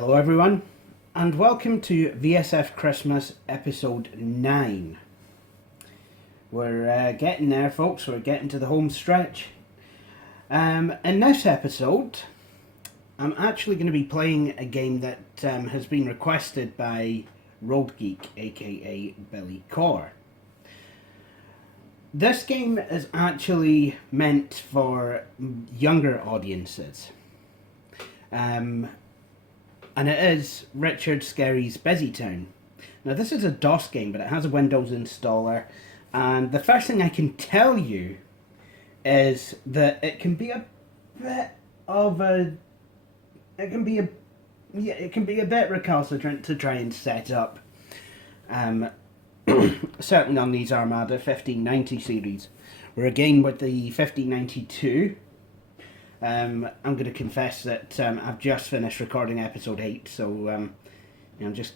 Hello everyone, and welcome to VSF Christmas episode 9. We're getting there, folks. We're getting to the home stretch. In this episode, I'm actually going to be playing a game that has been requested by Road Geek, aka Billy Core. This game is actually meant for younger audiences. And it is Richard Scarry's Busytown. Now this is a DOS game, but it has a Windows installer, and the first thing I can tell you is that it can be a bit of a... It can be a bit recalcitrant to try and set up. Certainly on these Armada 1590 series. We're again with the 1592. I'm going to confess that I've just finished recording episode 8, so I'm just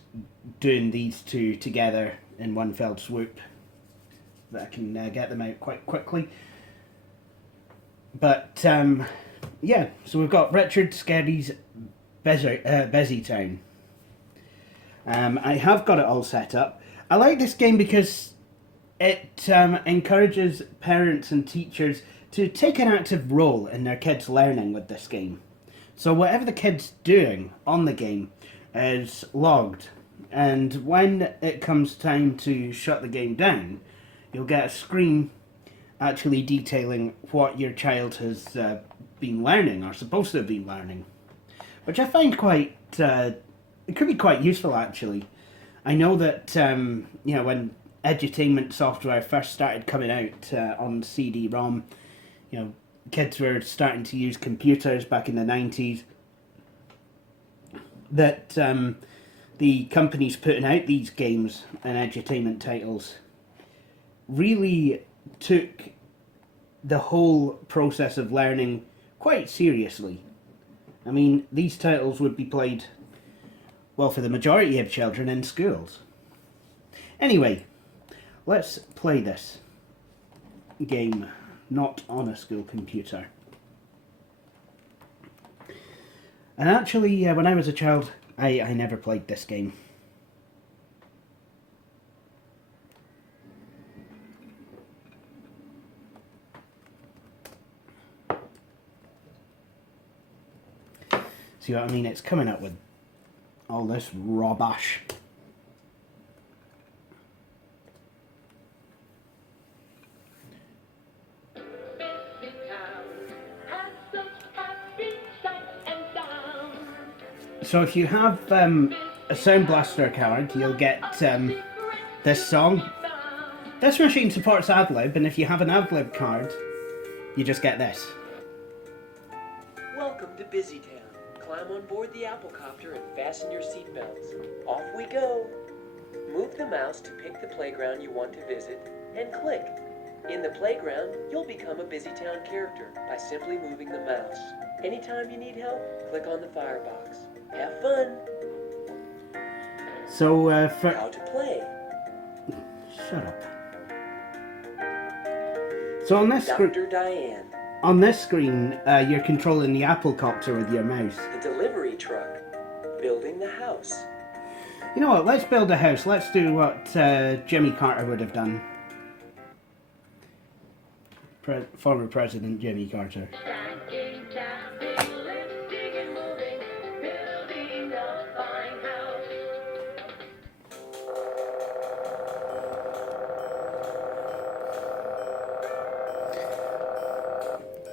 doing these two together in one fell swoop, that I can get them out quite quickly. But yeah, so we've got Richard Scarry's Busytown. I have got it all set up. I like this game because it encourages parents and teachers to take an active role in their kids' learning with this game. So whatever the kid's doing on the game is logged, and when it comes time to shut the game down, you'll get a screen actually detailing what your child has been learning, or supposed to have been learning, which I find quite, it could be quite useful actually. I know that, when edutainment software first started coming out on CD-ROM, kids were starting to use computers back in the 90s, that the companies putting out these games and edutainment titles really took the whole process of learning quite seriously. I mean, these titles would be played, well, for the majority of children in schools. Anyway, let's play this game, not on a school computer. And actually, when I was a child, I never played this game. See what I mean? It's coming up with all this rubbish. So if you have a Sound Blaster card, you'll get this song. This machine supports AdLib, and if you have an AdLib card, you just get this. Welcome to Busytown. Climb on board the Applecopter and fasten your seatbelts. Off we go. Move the mouse to pick the playground you want to visit, and click. In the playground, you'll become a Busytown character by simply moving the mouse. Anytime you need help, click on the firebox. Have fun! So, How to play. Shut up. So on this Dr. Diane. On this screen, you're controlling the Applecopter with your mouse. The delivery truck. Building the house. You know what, let's build a house. Let's do what Jimmy Carter would have done. Former President Jimmy Carter.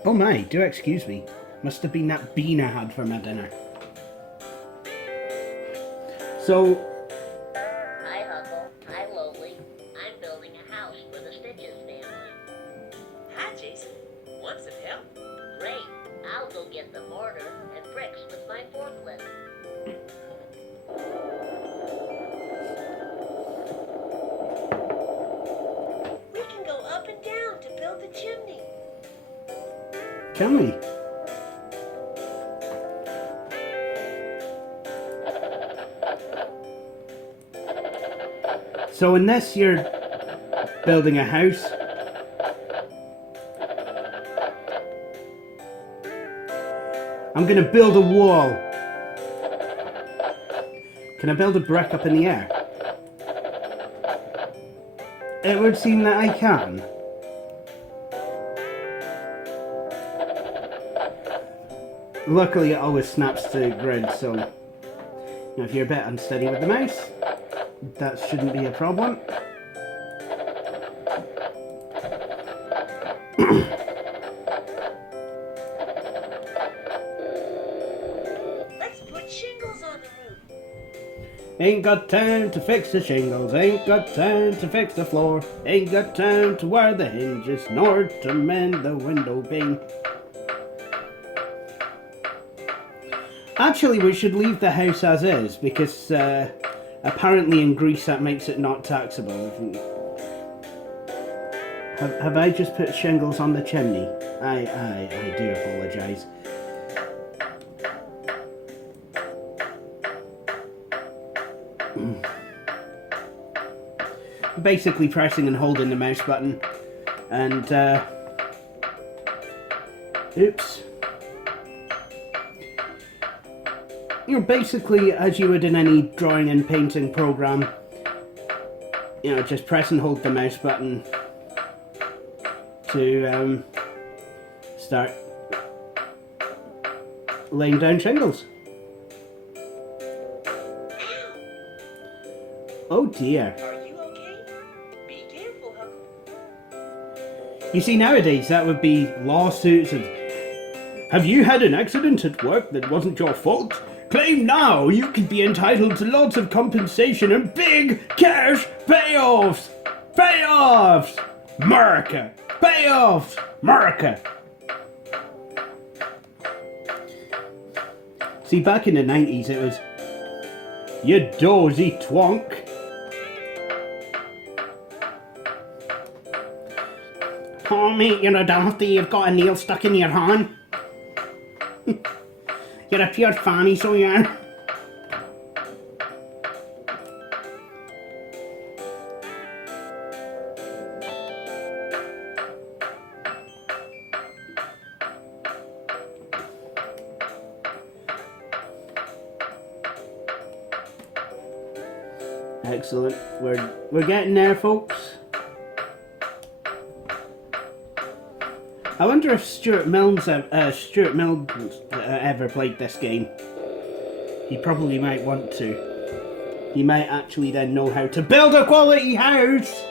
Oh my, do excuse me. Must have been that bean I had for my dinner. So... Hi, Huckle. Hi, Lowly. I'm building a house for the Stitches family. Hi, Jason. Want some help? Great. I'll go get the mortar and bricks with my forklift. We can go up and down to build the chimney. Can we? So in this, you're building a house. I'm gonna build a wall. Can I build a brick up in the air? It would seem that I can. Luckily, it always snaps to the grid, so if you're a bit unsteady with the mouse, that shouldn't be a problem. Let's put shingles on the roof. Ain't got time to fix the shingles, ain't got time to fix the floor, ain't got time to wire the hinges, nor to mend the window pane. Actually, we should leave the house as is, because apparently in Greece that makes it not taxable. Have I just put shingles on the chimney? I do apologise. Basically pressing and holding the mouse button, and oops. Basically, as you would in any drawing and painting program, just press and hold the mouse button to start laying down shingles. Oh dear. Are you okay? Be careful, Huckle. You see, nowadays that would be lawsuits of, have you had an accident at work that wasn't your fault? Claim now! You could be entitled to lots of compensation and big cash payoffs! Payoffs! America! Payoffs! America! See, back in the 90s it was, you dozy twonk. Oh mate, you're a dafty, you've got a nail stuck in your hand. You're a pure fanny, so you are. Excellent. We're getting there, folks. I wonder if Stuart Mills ever played this game. He probably might want to. He might actually then know how to build a quality house!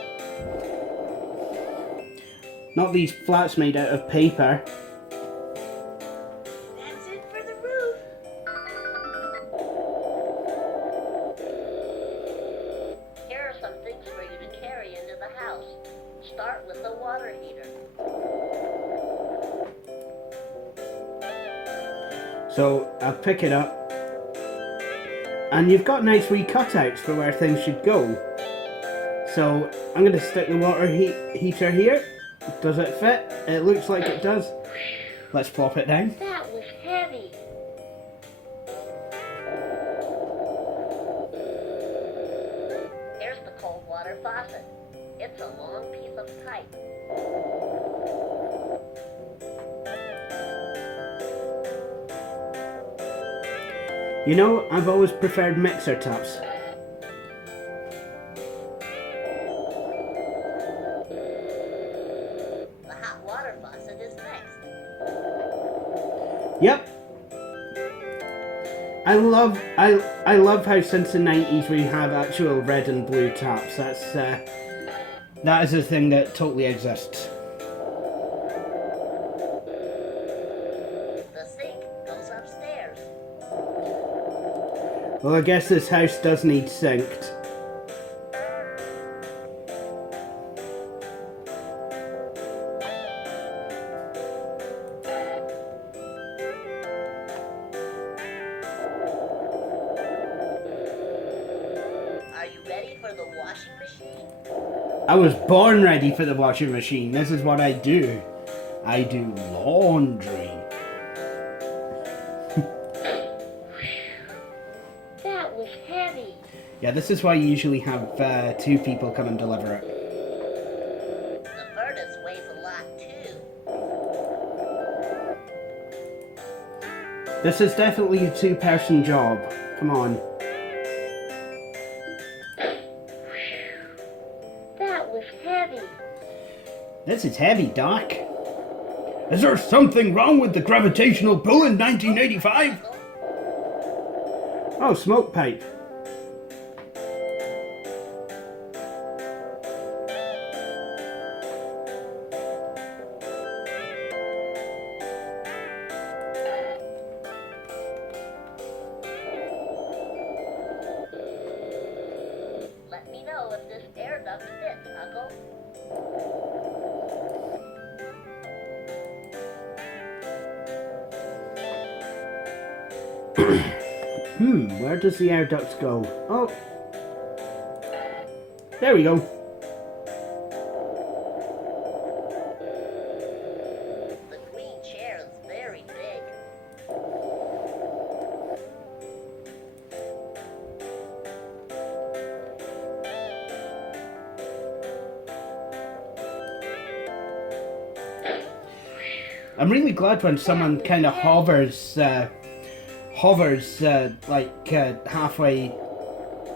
Not these flats made out of paper. That's it for the roof. Here are some things for you to carry into the house. Start with the water heater. So I'll pick it up. And you've got nice wee cutouts for where things should go. So I'm going to stick the water heater here. Does it fit? It looks like it does. Let's plop it down. That was heavy. Here's the cold water faucet. It's a long piece of pipe. You know, I've always preferred mixer taps. The hot water faucet is next. Yep. I love how since the 90s we have actual red and blue taps. That is a thing that totally exists. The sink goes upstairs. Well, I guess this house does need synced. Are you ready for the washing machine? I was born ready for the washing machine. This is what I do. I do laundry. That was heavy. Yeah, this is why you usually have 2 people come and deliver it. The furnace weighs a lot too. This is definitely a 2-person job. Come on. That was heavy. This is heavy, Doc. Is there something wrong with the gravitational pull in 1985? Oh, smoke pipe. Let me know if this air duct fits, Huckle. Where does the air ducts go? Oh. There we go. The queen chair is very big. I'm really glad when someone kind of hovers halfway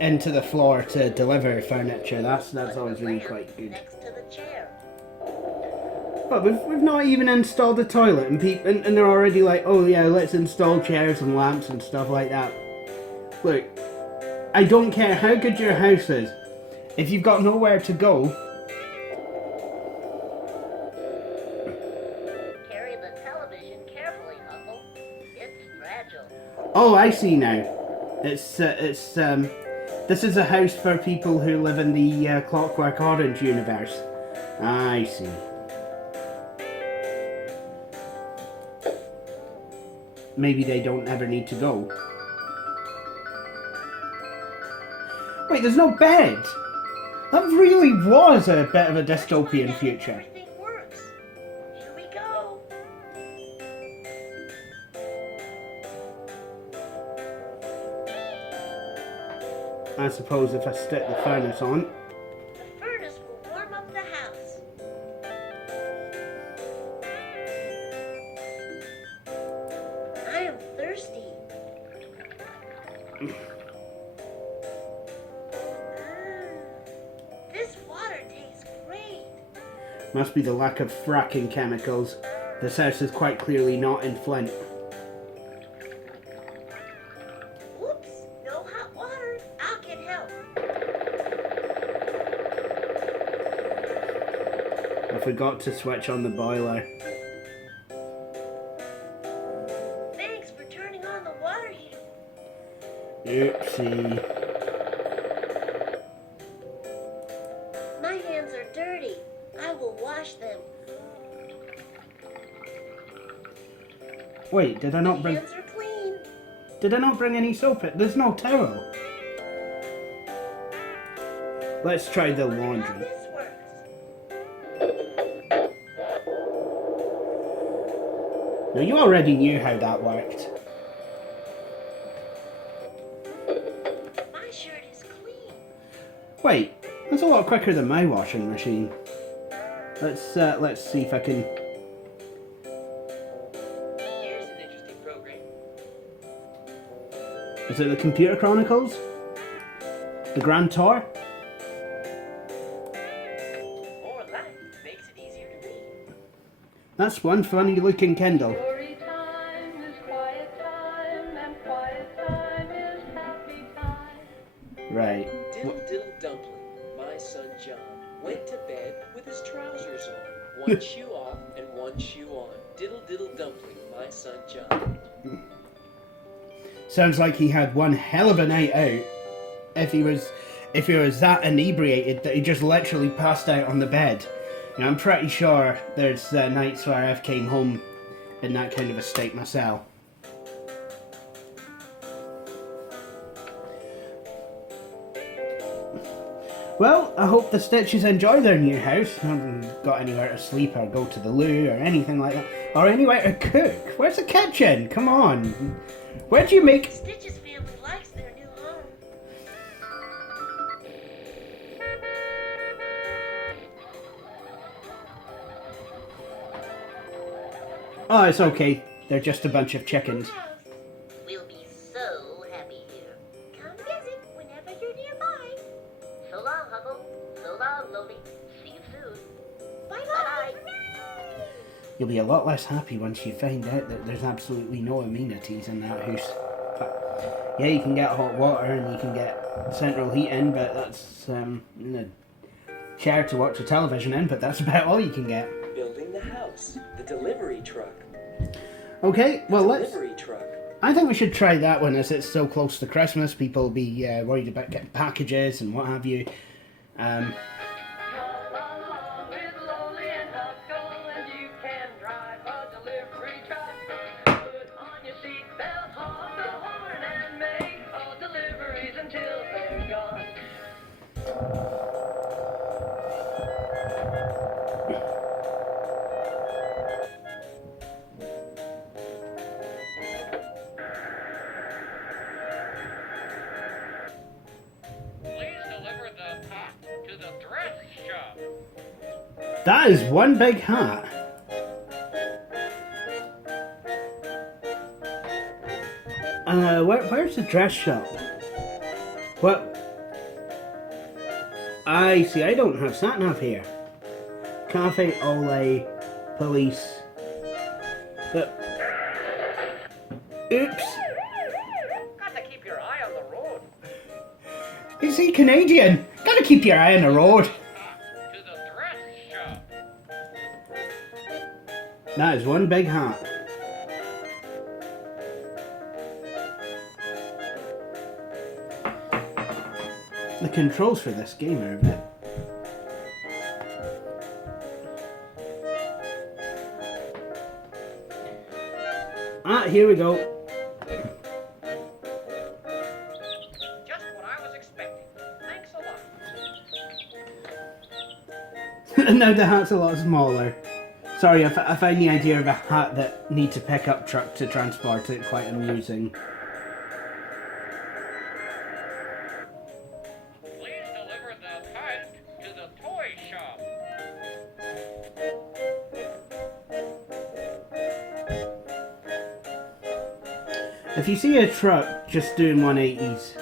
into the floor to deliver furniture. That's always really quite good. Next to the chair. But we've not even installed a toilet, and and they're already like, oh yeah, let's install chairs and lamps and stuff like that. Look, I don't care how good your house is, if you've got nowhere to go. Carry the television carefully, Huckle. It's fragile. Oh, I see now. This is a house for people who live in the Clockwork Orange universe. I see. Maybe they don't ever need to go. Wait, there's no bed! That really was a bit of a dystopian future. Everything works. Here we go. I suppose if I stick the furnace on. The furnace will warm up the house. I am thirsty. This water tastes great. Must be the lack of fracking chemicals. This house is quite clearly not in Flint. Whoops, no hot water. I'll get help. I forgot to switch on the boiler. Thanks for turning on the water heater. Oopsie. My hands are dirty. I will wash them. Wait, did I not bring... Hands are clean. Did I not bring any soap? There's no towel. Let's try the How laundry. this works. Now, you already knew how that worked. My shirt is clean. Wait, that's a lot quicker than my washing machine. Let's see if I can... Here's an interesting program. Is it the Computer Chronicles? The Grand Tour? More light makes it easier to read. That's one funny looking Kindle. Story time is quiet time, and quiet time is happy time. Right. Diddle Diddle Dumpling, my son John, went to bed with his trousers on. One shoe off and one shoe on. Diddle Diddle Dumpling, my son John. Sounds like he had one hell of a night out. If he was that inebriated that he just literally passed out on the bed. You know, I'm pretty sure there's nights where I've came home in that kind of a state myself. Well, I hope the Stitches enjoy their new house. Haven't got anywhere to sleep or go to the loo or anything like that. Or anywhere to cook. Where's the kitchen? Come on. Where do you make... Stitch's family likes their new home. Oh, it's okay. They're just a bunch of chickens. House. We'll be so happy here. Come visit whenever you're nearby. So long, Huckle. So long, Lily. See you soon. Bye-bye. You'll be a lot less happy once you find out that there's absolutely no amenities in that house. But, yeah, you can get hot water and you can get central heating, but that's in a chair to watch a television in, but that's about all you can get. Building the house. The delivery truck. Okay, well, let's... Delivery truck. I think we should try that one as it's so close to Christmas. People will be worried about getting packages and what have you. Come along with Lolly and Huckle, and you can drive a delivery truck. Put on your seatbelt, honk the horn, and make all deliveries until they're gone. Please deliver the pot to the dress shop. That is one big hat. Where's the dress shop? What? I see, I don't have sat-nav here. Cafe, Olay, police. Oops. Got to keep your eye on the road. Is he Canadian? Gotta keep your eye on the road. To the dress shop. That is one big hat. The controls for this game are a bit... here we go. Just what I was expecting. Thanks a lot. Now the hat's a lot smaller. Sorry, I find the idea of a hat that needs a pickup truck to transport it quite amusing. Please deliver the kite to the toy shop. If you see a truck just doing 180s,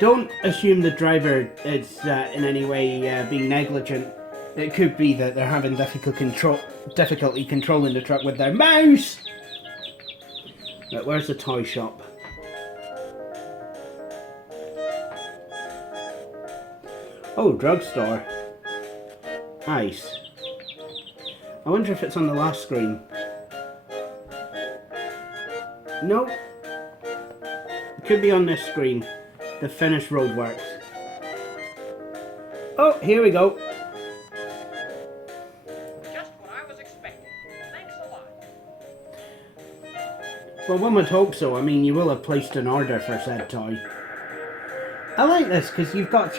don't assume the driver is in any way being negligent. It could be that they're having difficulty controlling the truck with their mouse. But where's the toy shop? Oh, drugstore. Nice. I wonder if it's on the last screen. Nope. It could be on this screen. The finished roadworks. Oh, here we go. Just what I was expecting. Thanks a lot. Well, one would hope so. I mean, you will have placed an order for said toy. I like this because you've got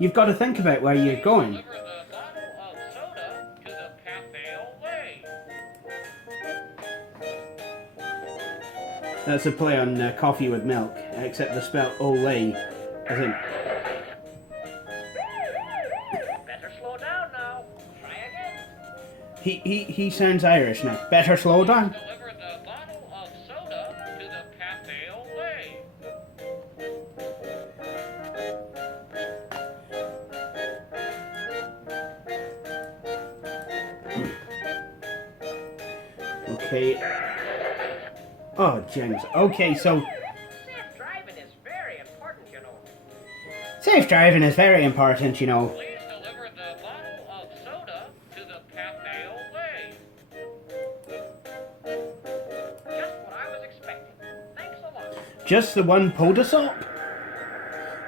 You've got to think about where you're going. Deliver the bottle of soda to the cafe Olay. That's a play on coffee with milk, except the spell Olay, as in... Better slow down now. Try again. He sounds Irish now. Better slow down. Deliver the bottle of soda to the cafe Olay. Okay. Oh, James. Okay, so... Safe driving is very important, you know. Safe driving is very important, you know. Please deliver the bottle of soda to the cafe Olay. Just what I was expecting. Thanks a lot. Just the one Podosop?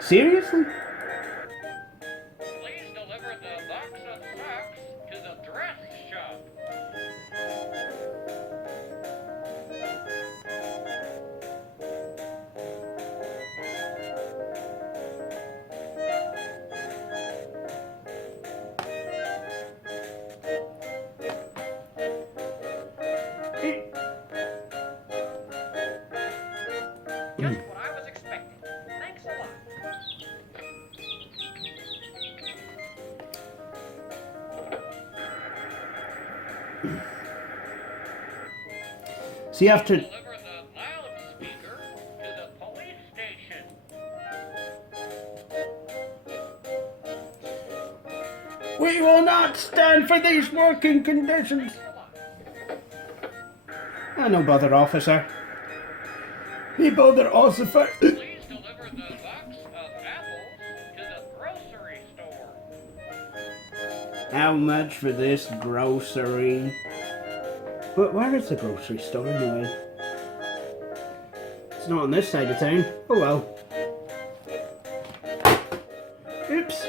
Seriously? Please deliver the box of socks to the dress shop. Just what I was expecting. Thanks a lot. So you have to... Deliver the loudspeaker to the police station. We will not stand for these working conditions. No bother, officer. Me bother, officer. Please deliver the box of apples to the grocery store. How much for this grocery? But where is the grocery store anyway? It's not on this side of town. Oh well. Oops.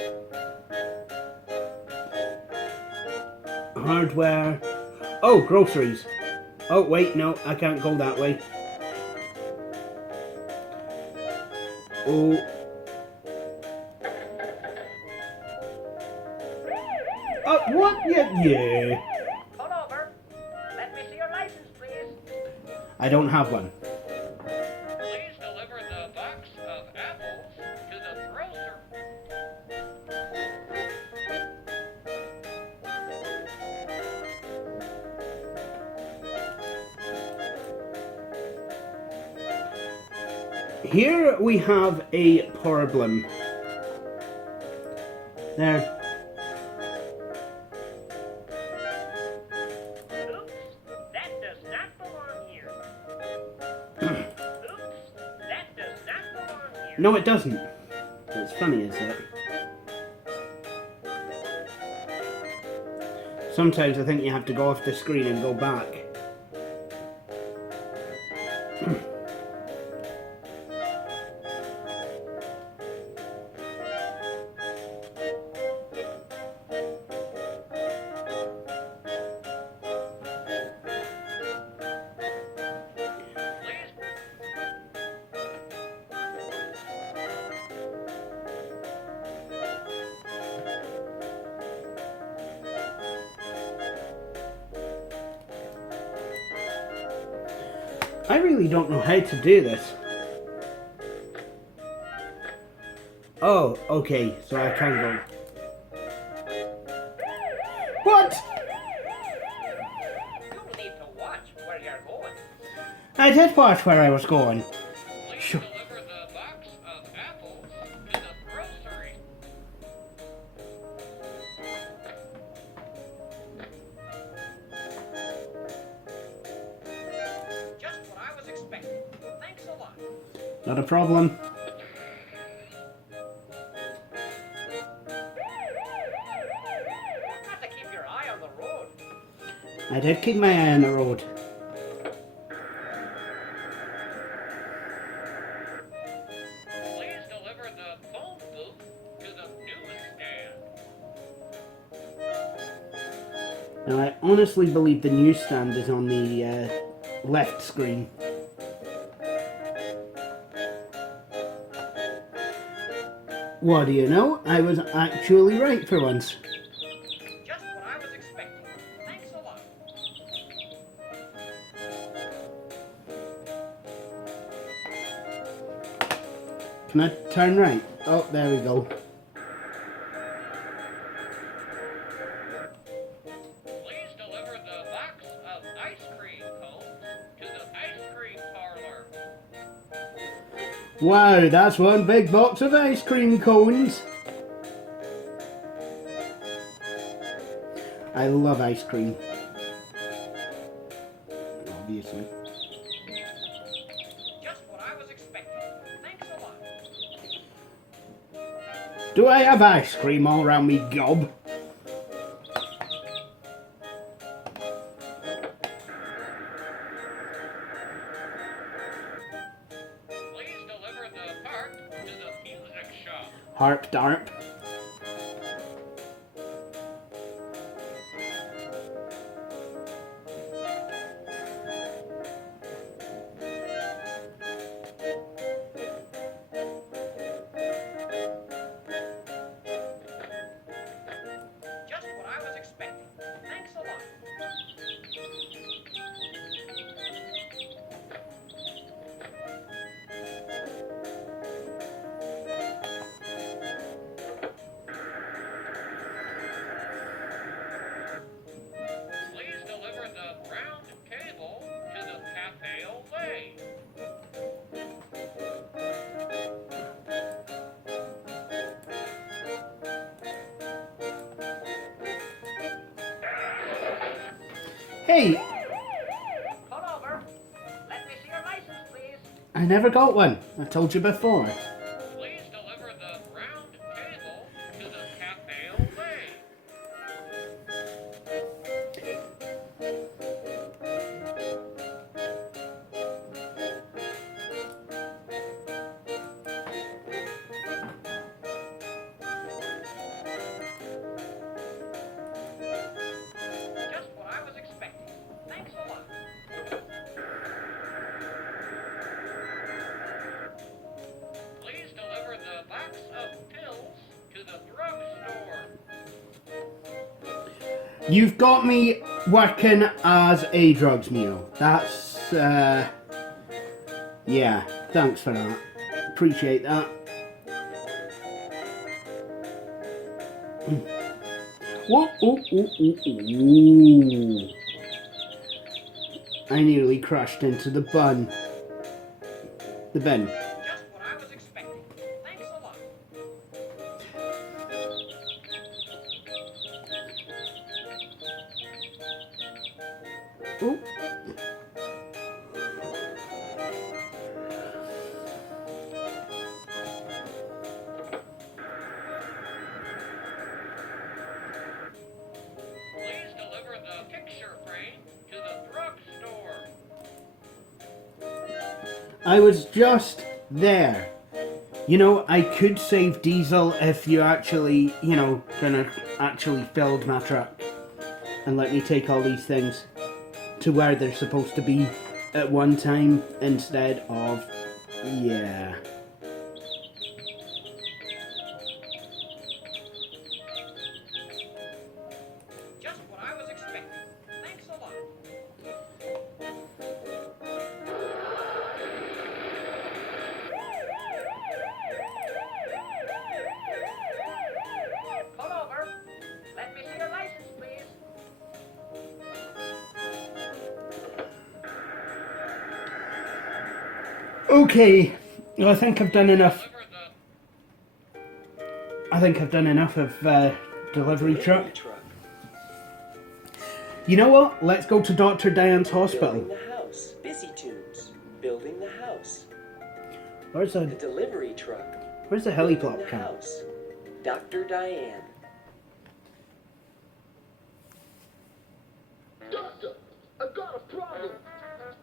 Hardware. Oh, groceries. Oh, wait, no, I can't go that way. Oh. Oh, what? Yeah. Pull over. Let me see your license, please. I don't have one. Please deliver the box of apples to the grocer. Here we have a problem. There. Oops, that does not belong here. Oops, that does not belong here. No, it doesn't. It's funny, is it? Sometimes I think you have to go off the screen and go back. Please. I really don't know how to do this. Oh, okay, so I can go. What? You need to watch where you're going. I did watch where I was going. Please Sure. deliver the box of apples to the grocery. Just what I was expecting. Thanks a lot. Not a problem. Got to keep your eye on the road. I did keep my eye on the road. Please deliver the phone booth to the newsstand. Now, I honestly believe the newsstand is on the left screen. What do you know? I was actually right for once. Just what I was expecting. Thanks a lot. Can I turn right? Oh, there we go. Please deliver the box of ice cream cones to the ice cream parlor. Wow, that's one big box of ice cream cones. I love ice cream. Obviously. Just what I was expecting. Thanks a lot. Do I have ice cream all around me gob? Please deliver the part to the music shop. Harp darp. Just what I was expecting. Thanks a lot. Hey, Pull over. Let me see your license, please. I never got one. I told you before. Please deliver the round table to the Cafe au Lait. Just what I was expecting. Thanks a lot. Please deliver the box of pills to the drugstore. You've got me working as a drugs mule. That's, yeah, thanks for that. Appreciate that. Whoa, ooh, ooh, ooh, ooh. I nearly crashed into the bin. Just what I was expecting. Thanks a lot. Ooh. Please deliver the picture frame to the drugstore. I was just there. You know, I could save diesel if you actually, you know, gonna actually filled my truck and let me take all these things to where they're supposed to be at one time instead of, yeah. Just what I was expecting. Thanks a lot. Pull over. Let me see your license, please. Okay, well, I think I've done enough. Deliver the I think I've done enough of delivery truck. truck. You know what? Let's go to Dr. Diane's hospital. Building the house. Busytoons. Building the house. Where's The the delivery truck. Where's the Building heliplop the cam? house. Dr. Diane. Doctor, I've got a problem.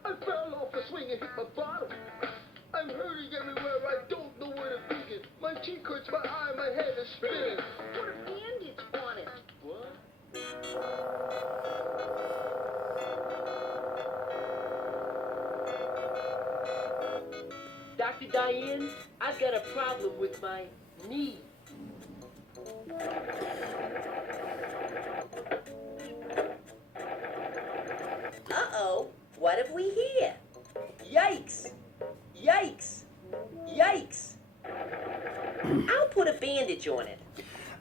I fell off the swing and hit my bottom. I'm hurting everywhere. I don't know where to begin. My cheek hurts, my eye, my head is spinning. Put a bandage on it. What? Dr. Diane, I've got a problem with my knee. Uh-oh. What have we here? Yikes! Yikes! Yikes! I'll put a bandage on it.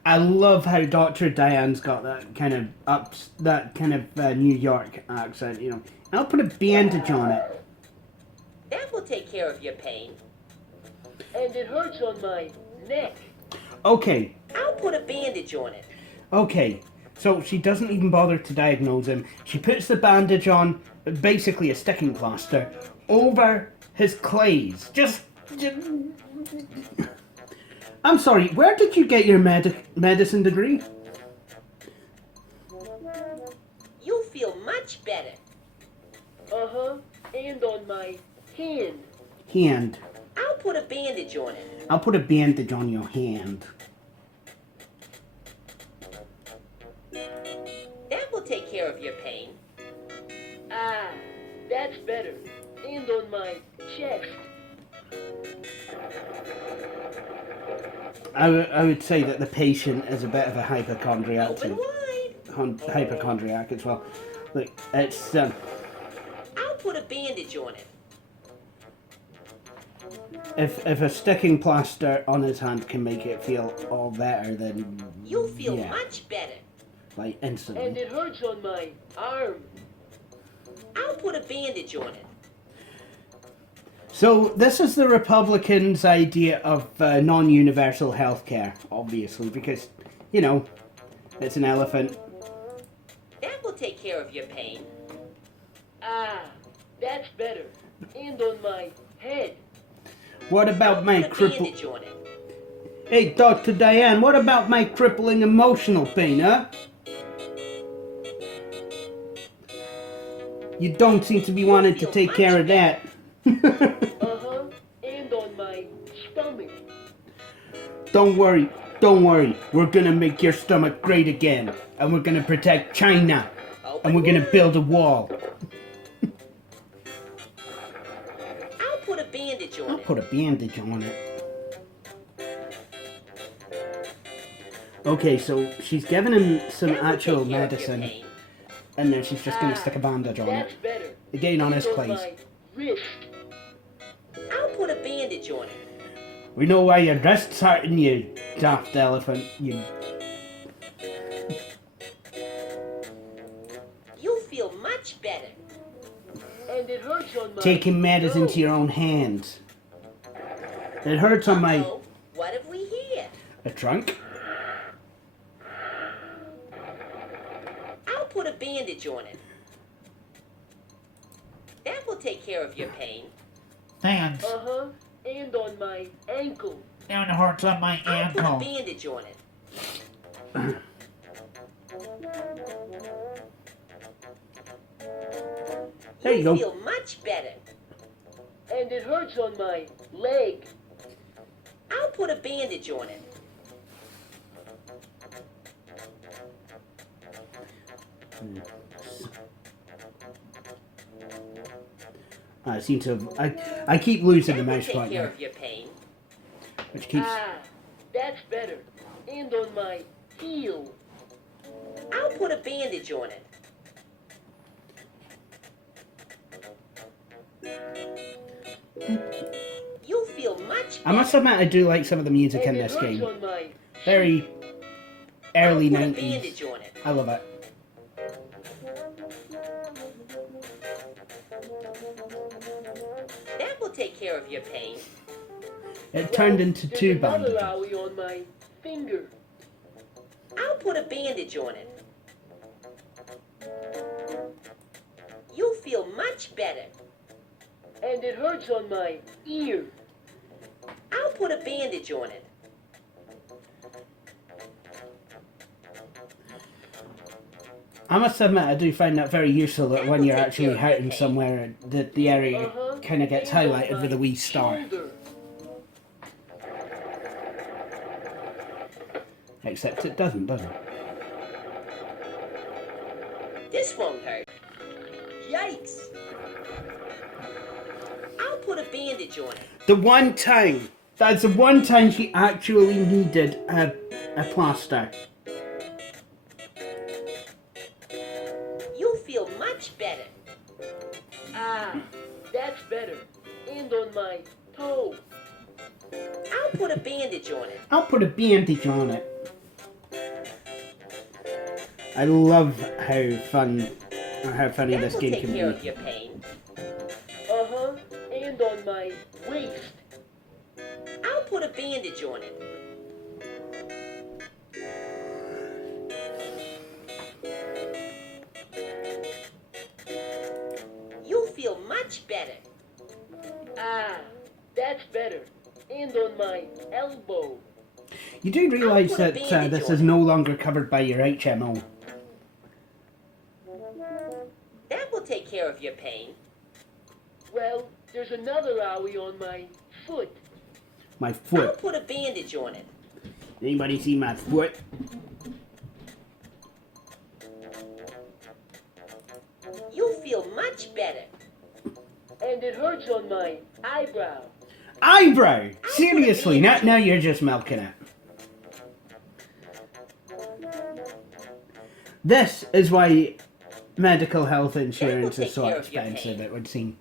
I love how Dr. Diane's got that kind of New York accent, you know. I'll put a bandage on it. That will take care of your pain. And it hurts on my neck. Okay, I'll put a bandage on it. okay. So she doesn't even bother to diagnose him. She puts the bandage on, basically a sticking plaster, over his clays. I'm sorry, where did you get your medicine degree? You'll feel much better. Uh-huh. And on my hand. Hand. I'll put a bandage on it. I'll put a bandage on your hand. That will take care of your pain. Ah, that's better. And on my chest. I would say that the patient is a bit of a hypochondriac Open too. wide. Hypochondriac as well. Look, it's I'll put a bandage on it. if a sticking plaster on his hand can make it feel all better, then You'll feel yeah, much better. like And instantly. it hurts on my arm. I'll put a bandage on it. So this is the Republicans' idea of non-universal health care, obviously, because, you know, it's an elephant. That will take care of your pain. Ah, that's better. And on my head. What about my Put a cripple? bandage on it. Hey, Dr. Diane, what about my crippling emotional pain, huh? You don't seem to be wanting to take care of that. Uh-huh. And on my stomach. Don't worry, don't worry. We're gonna make your stomach great again. And we're gonna protect China. And we're gonna build a wall. I'll put a bandage on I'll it. put a bandage on it. Okay, so she's giving him some That will actual take care of your medicine. pain. And then she's just gonna stick a bandage on it. That's better. Again on his And place. my wrist. I'll put a bandage on it. We know why your wrist's hurting, you daft elephant. You. You'll feel much better. And it hurts on my Taking matters into your own hands. It hurts on my. Uh-oh, what have we here? A trunk? I'll put a bandage on it. That will take care of your pain. Thanks. Uh-huh. And on my ankle. And it hurts on my I'll put a ankle. bandage on it. There you go. You'll feel much better. And it hurts on my leg. I'll put a bandage on it. I seem to have. I keep losing the That will mouse take point care there. of your pain. Which keeps. Ah, that's better. And on my heel. I'll put a bandage on it. You'll feel much I better. must admit, I do like some of the music in And it this hurts game. on my Very I'll early put a 90s. bandage on it. I love it. That will take care of your pain. It turned into There's two another bandages. owie on my finger. I'll put a bandage on it. You'll feel much better. And it hurts on my ear. I'll put a bandage on it. I must admit, I do find that very useful that That when will you're take actually care of your hurting pain. somewhere, that the area Uh-huh. kind of gets And on highlighted my with a wee star. shoulder. Except it doesn't, does it? This won't hurt. Yikes! I'll put a bandage on it. The one time, that's the one time she actually needed a plaster. You'll feel much better. Ah, that's better. And on my toe. I'll put a bandage on it. I'll put a bandage on it. I love how funny That this will game take can care be. of your pain. Uh-huh. And on my waist. I'll put a bandage on it. You'll feel much better. Ah, that's better. And on my elbow. You do realise I'll put a that bandage this on is it. no longer covered by your HMO. That will take care of your pain. Well, there's another owie on my foot. My I'll foot. put a bandage on it. Anybody see my foot? You'll feel much better. And it hurts on my eyebrow. Eyebrow! Seriously, now you're just milking it. This is why medical health insurance is so take care of your expensive, pain. it would seem.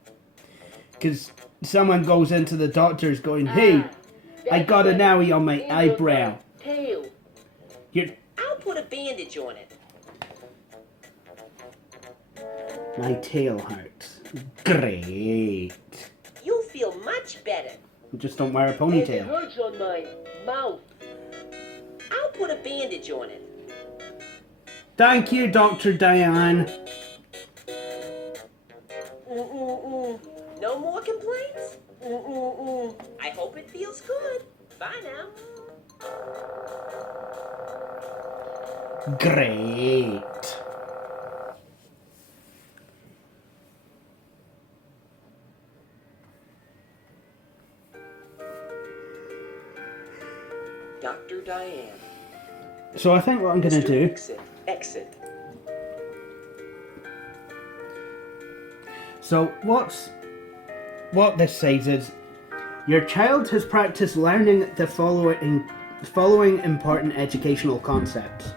Because someone goes into the doctor's going, hey, I That's got an better. owie on my And on eyebrow. my tail. You're, I'll put a bandage on it. my tail hurts. Great. You'll feel much better. Just don't wear a And it ponytail. hurts on my mouth. I'll put a bandage on it. Thank you, Dr. Diane. No more complaints? I hope it feels good. Bye now. Great. Dr. Diane. So I think what I'm going to Mr. do... Exit. So what this says is, your child has practiced learning the following important educational concepts.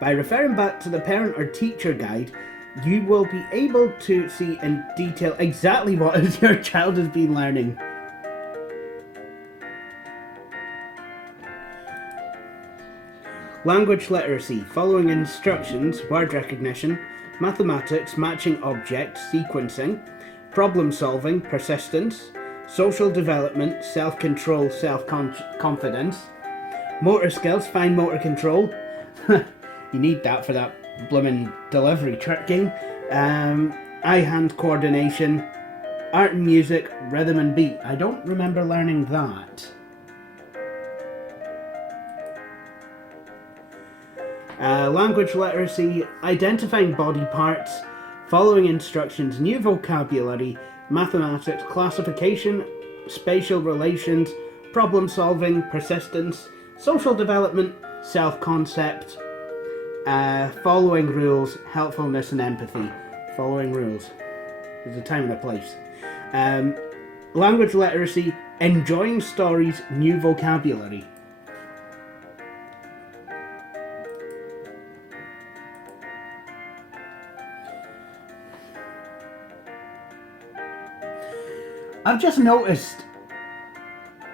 By referring back to the parent or teacher guide, you will be able to see in detail exactly what your child has been learning. Language literacy, following instructions, word recognition, mathematics, matching objects, sequencing, problem solving, persistence, social development, self-control, self-confidence, motor skills, fine motor control. You need that for that blooming delivery truck game. Eye-hand coordination, art and music, rhythm and beat. I don't remember learning that. Language literacy, identifying body parts, following instructions, new vocabulary, mathematics, classification, spatial relations, problem solving, persistence, social development, self-concept, following rules, helpfulness and empathy. Following rules. There's a time and a place. Language literacy, enjoying stories, new vocabulary. I've just noticed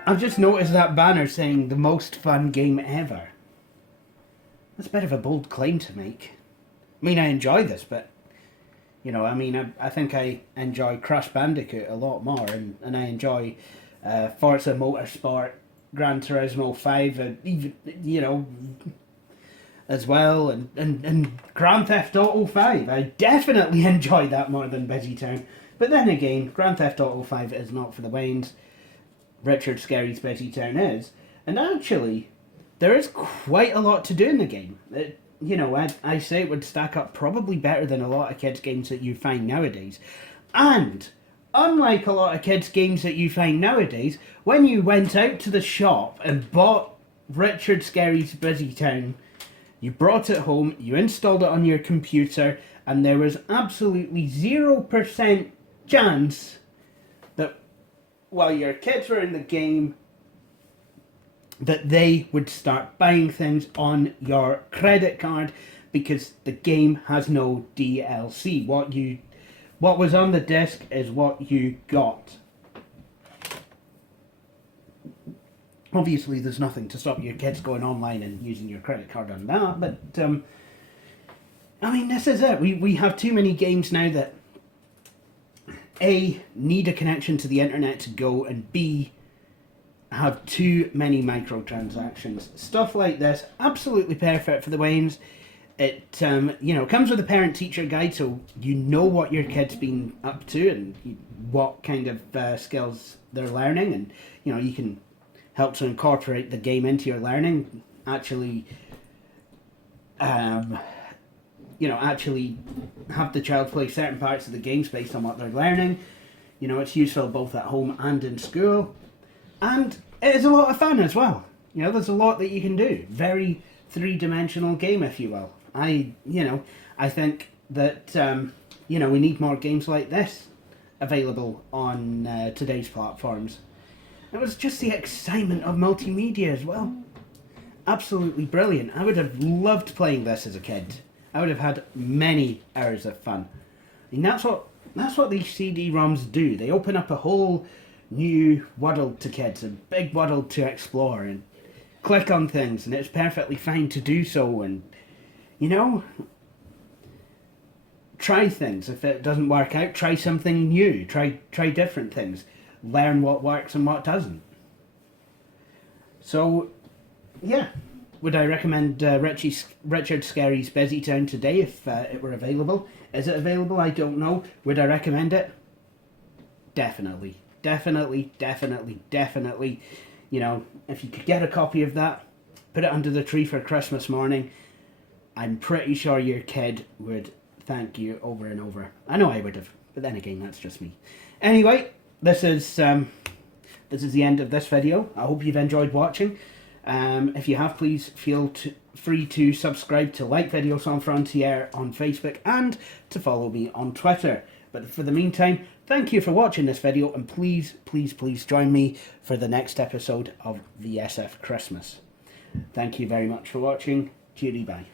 that banner saying the most fun game ever. That's a bit of a bold claim to make. I mean, I enjoy this, but, you know, I mean, I think I enjoy Crash Bandicoot a lot more, and I enjoy Forza Motorsport, Gran Turismo 5, even, you know, as well, and Grand Theft Auto 5. I definitely enjoy that more than Busytown. But then again, Grand Theft Auto 5 is not for the Waynes. Richard Scarry's Busytown is. And actually, there is quite a lot to do in the game. You know, I say it would stack up probably better than a lot of kids' games that you find nowadays. And, unlike a lot of kids' games that you find nowadays, when you went out to the shop and bought Richard Scarry's Busytown, you brought it home, you installed it on your computer, and there was absolutely 0% chance that while your kids were in the game that they would start buying things on your credit card, because the game has no DLC. What was on the disc is what you got. Obviously there's nothing to stop your kids going online and using your credit card on that, but I mean, this is it. We have too many games now that A, need a connection to the internet to go, and B, have too many microtransactions. Stuff like this, absolutely perfect for the Waynes. It, you know, comes with a parent-teacher guide, so you know what your kid's been up to and what kind of skills they're learning, and, you know, you can help to incorporate the game into your learning. Actually, you know, actually have the child play certain parts of the games based on what they're learning. You know, it's useful both at home and in school. And it is a lot of fun as well. You know, there's a lot that you can do. Very three-dimensional game, if you will. I think that, you know, we need more games like this available on today's platforms. It was just the excitement of multimedia as well. Absolutely brilliant. I would have loved playing this as a kid. I would have had many hours of fun. And that's what these CD-ROMs do. They open up a whole new world to kids, a big world to explore, and click on things, and it's perfectly fine to do so, and, you know, try things. If it doesn't work out, try something new. Try different things. Learn what works and what doesn't. So, yeah. Would I recommend Richard Scarry's Busytown today if it were available? Is it available? I don't know. Would I recommend it? definitely, you know, if you could get a copy of that, put it under the tree for Christmas morning, I'm pretty sure your kid would thank you over and over. I know I would have, but then again, that's just me. Anyway, this is the end of this video. I hope you've enjoyed watching. If you have, please feel free to subscribe to Like Videos on Frontier on Facebook and to follow me on Twitter. But for the meantime, thank you for watching this video, and please join me for the next episode of VSF Christmas. Thank you very much for watching. Cheery bye.